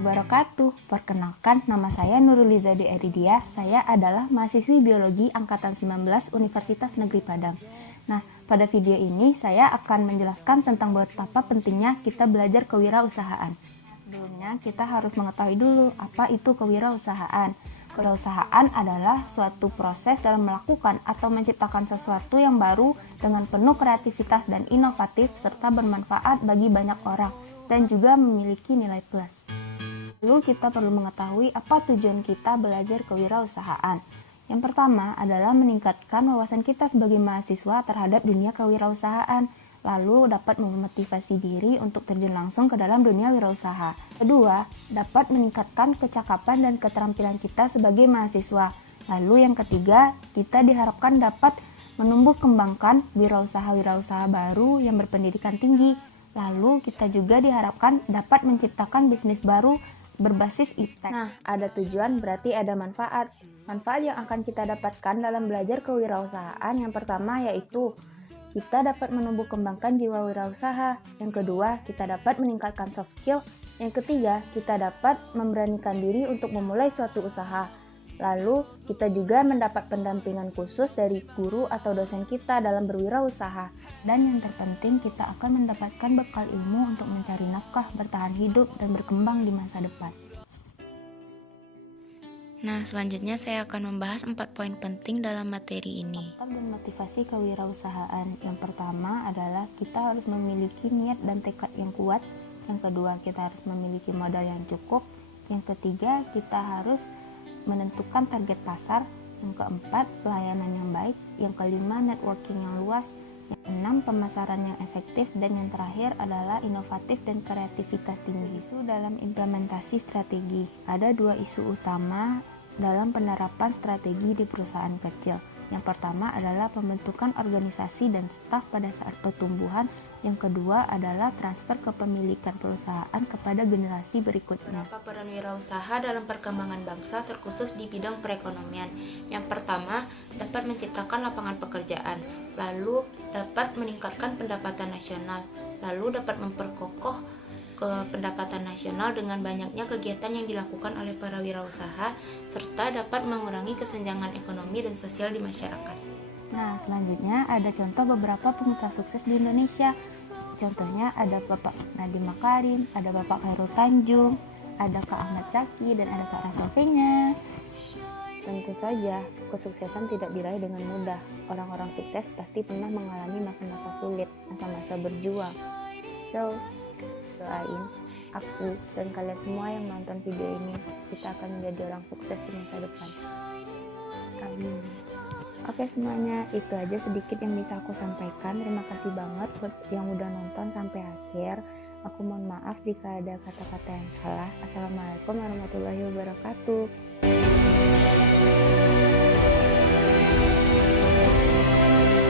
wabarakatuh. Perkenalkan, nama saya Nurul Lizadi Eridia. Saya adalah mahasiswi biologi angkatan 19 Universitas Negeri Padang. Nah, pada video ini saya akan menjelaskan tentang betapa pentingnya kita belajar kewirausahaan. Sebelumnya, kita harus mengetahui dulu apa itu kewirausahaan. Kewirausahaan adalah suatu proses dalam melakukan atau menciptakan sesuatu yang baru dengan penuh kreativitas dan inovatif serta bermanfaat bagi banyak orang dan juga memiliki nilai plus. Lalu kita perlu mengetahui apa tujuan kita belajar kewirausahaan. Yang pertama adalah meningkatkan wawasan kita sebagai mahasiswa terhadap dunia kewirausahaan, lalu dapat memotivasi diri untuk terjun langsung ke dalam dunia wirausaha. Kedua, dapat meningkatkan kecakapan dan keterampilan kita sebagai mahasiswa. Lalu yang ketiga, kita diharapkan dapat menumbuh kembangkan wirausaha-wirausaha baru yang berpendidikan tinggi. Lalu kita juga diharapkan dapat menciptakan bisnis baru berbasis iptek. Nah, ada tujuan berarti ada manfaat. Manfaat yang akan kita dapatkan dalam belajar kewirausahaan yang pertama yaitu kita dapat menumbuh kembangkan jiwa wirausaha. Yang kedua, kita dapat meningkatkan soft skill. Yang ketiga, kita dapat memberanikan diri untuk memulai suatu usaha. Lalu, kita juga mendapat pendampingan khusus dari guru atau dosen kita dalam berwirausaha. Dan yang terpenting, kita akan mendapatkan bekal ilmu untuk mencari nafkah, bertahan hidup, dan berkembang di masa depan. Nah, selanjutnya saya akan membahas 4 poin penting dalam materi ini. Faktor dan motivasi kewirausahaan. Yang pertama adalah kita harus memiliki niat dan tekad yang kuat. Yang kedua, kita harus memiliki modal yang cukup. Yang ketiga, kita harus menentukan target pasar. Yang keempat, pelayanan yang baik. Yang kelima, networking yang luas. Yang keenam, pemasaran yang efektif. Dan yang terakhir adalah inovatif dan kreativitas tinggi. Isu dalam implementasi strategi. Ada 2 isu utama dalam penerapan strategi di perusahaan kecil. Yang pertama adalah pembentukan organisasi dan staf pada saat pertumbuhan. Yang kedua adalah transfer kepemilikan perusahaan kepada generasi berikutnya. Beberapa peran wirausaha dalam perkembangan bangsa terkhusus di bidang perekonomian. Yang pertama, dapat menciptakan lapangan pekerjaan, lalu dapat meningkatkan pendapatan nasional, lalu dapat memperkokoh pendapatan nasional dengan banyaknya kegiatan yang dilakukan oleh para wirausaha, serta dapat mengurangi kesenjangan ekonomi dan sosial di masyarakat. Nah, selanjutnya ada contoh beberapa pengusaha sukses di Indonesia. Contohnya ada Bapak Nadiem Makarim, ada Bapak Khairul Tanjung, ada Kak Ahmad Zaki, dan ada Kak Rachel Fenya. Tentu saja, kesuksesan tidak diraih dengan mudah. Orang-orang sukses pasti pernah mengalami masa-masa sulit, masa-masa berjuang. So, doain aku dan kalian semua yang nonton video ini, kita akan menjadi orang sukses di masa depan. Amin. Oke semuanya, itu aja sedikit yang bisa aku sampaikan. Terima kasih banget buat yang udah nonton sampai akhir. Aku mohon maaf jika ada kata-kata yang salah. Assalamualaikum warahmatullahi wabarakatuh.